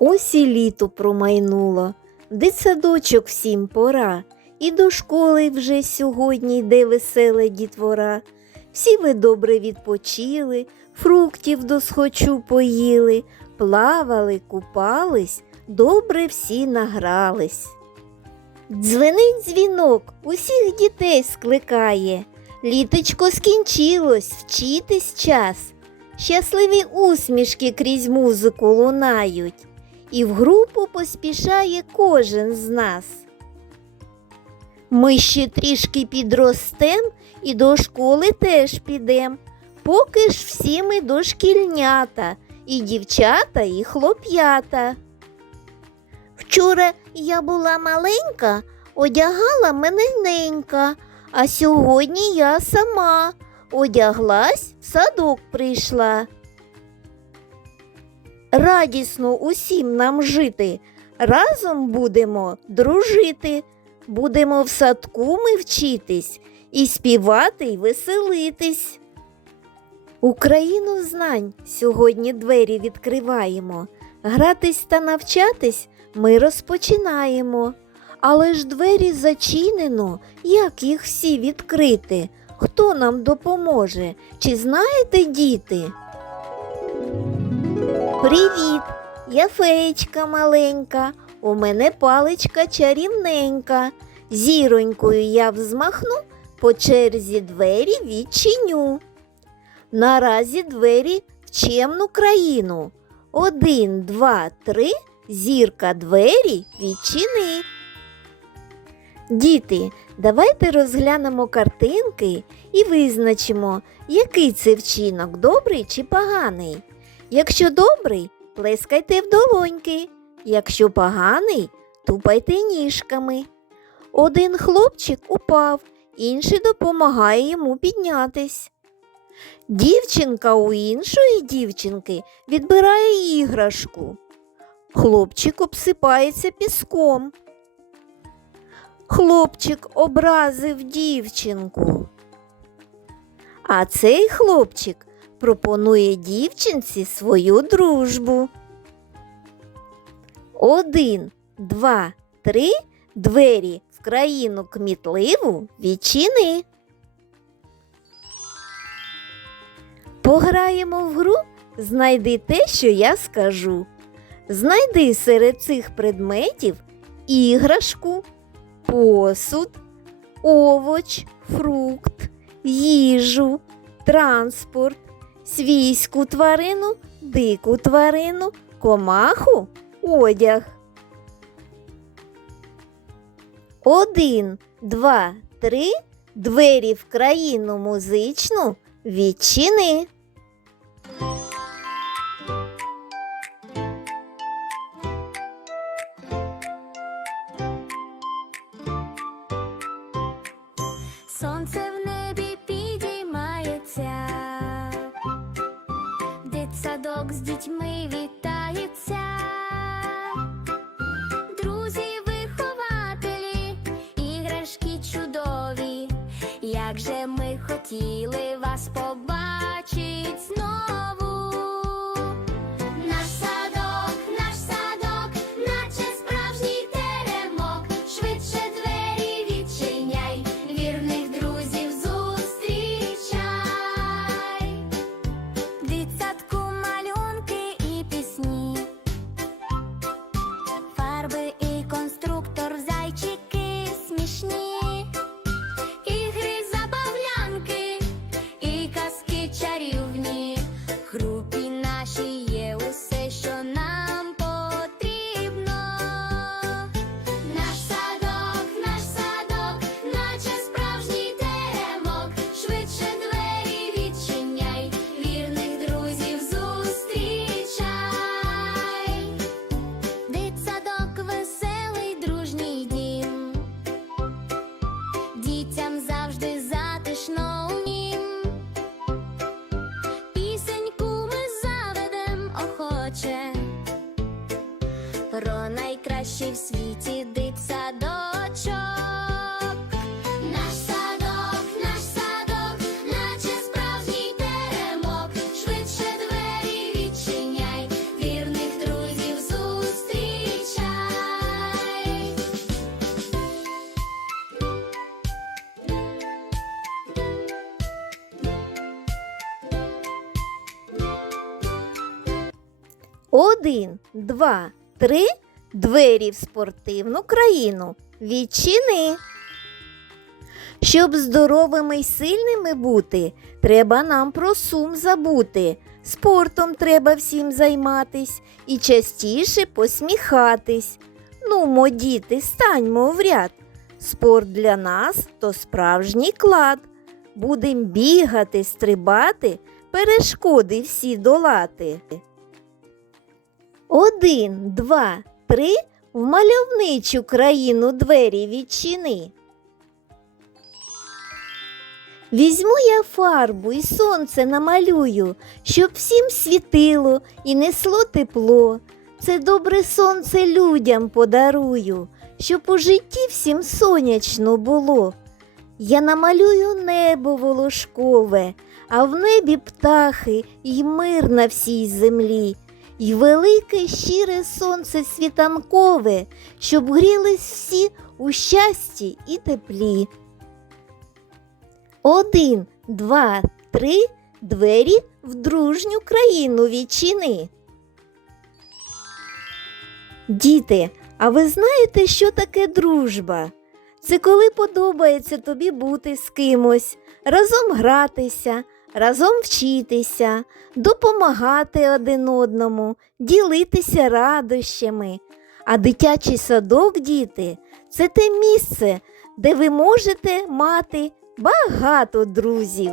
Ось і літо промайнуло, дитсадочок всім пора, і до школи вже сьогодні йде веселе дітвора. Всі ви добре відпочили, фруктів досхочу поїли, плавали, купались, добре всі награлись. Дзвенить дзвінок, усіх дітей скликає. Літочко скінчилось, вчитись час. Щасливі усмішки крізь музику лунають, і в групу поспішає кожен з нас. Ми ще трішки підростем і до школи теж підем, поки ж всі ми дошкільнята, і дівчата, і хлоп'ята. Вчора я була маленька, одягала мене ненька, а сьогодні я сама одяглась, в садок прийшла. Радісно усім нам жити, разом будемо дружити, будемо в садку ми вчитись і співати, й веселитись. Україну знань сьогодні двері відкриваємо, гратись та навчатись ми розпочинаємо. Але ж двері зачинено, як їх всі відкрити? Хто нам допоможе? Чи знаєте, діти? Привіт! Я феєчка маленька, у мене паличка чарівненька. Зіронькою я взмахну, по черзі двері відчиню. Наразі двері в чемну країну. Один, два, три, зірка двері відчини. Діти, давайте розглянемо картинки і визначимо, який це вчинок, добрий чи поганий. Якщо добрий, плескайте в долоньки, якщо поганий, тупайте ніжками. Один хлопчик упав, інший допомагає йому піднятись. Дівчинка у іншої дівчинки відбирає іграшку. Хлопчик обсипається піском. Хлопчик образив дівчинку. А цей хлопчик пропонує дівчинці свою дружбу. Один, два, три двері в країну кмітливу відчини. Пограємо в гру, знайди те, що я скажу. Знайди серед цих предметів іграшку, посуд, овоч, фрукт, їжу, транспорт, свійську тварину, дику тварину, комаху, одяг. Один, два, три. Двері в країну музичну відчини. Сонце в небі з дітьми вітається, Один, два, три. Двері в спортивну країну. Відчини. Щоб здоровими й сильними бути, треба нам про сум забути. Спортом треба всім займатись і частіше посміхатись. Ну, мо, діти, станьмо в ряд. Спорт для нас то справжній клад. Будем бігати, стрибати, перешкоди всі долати. Один, два, три. В мальовничу країну двері відчини. Візьму я фарбу і сонце намалюю, щоб всім світило і несло тепло. Це добре сонце людям подарую, щоб у житті всім сонячно було. Я намалюю небо волошкове, а в небі птахи й мир на всій землі, й велике щире сонце світанкове, щоб грілись всі у щасті і теплі. Один, два, три, двері в дружню країну відчини. Діти, а ви знаєте, що таке дружба? Це коли подобається тобі бути з кимось, разом гратися, разом вчитися, допомагати один одному, ділитися радощами. А дитячий садок, діти, це те місце, де ви можете мати багато друзів.